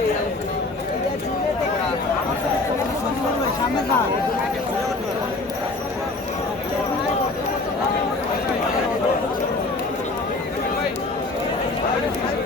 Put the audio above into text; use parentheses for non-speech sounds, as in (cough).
शामिल (laughs) आहे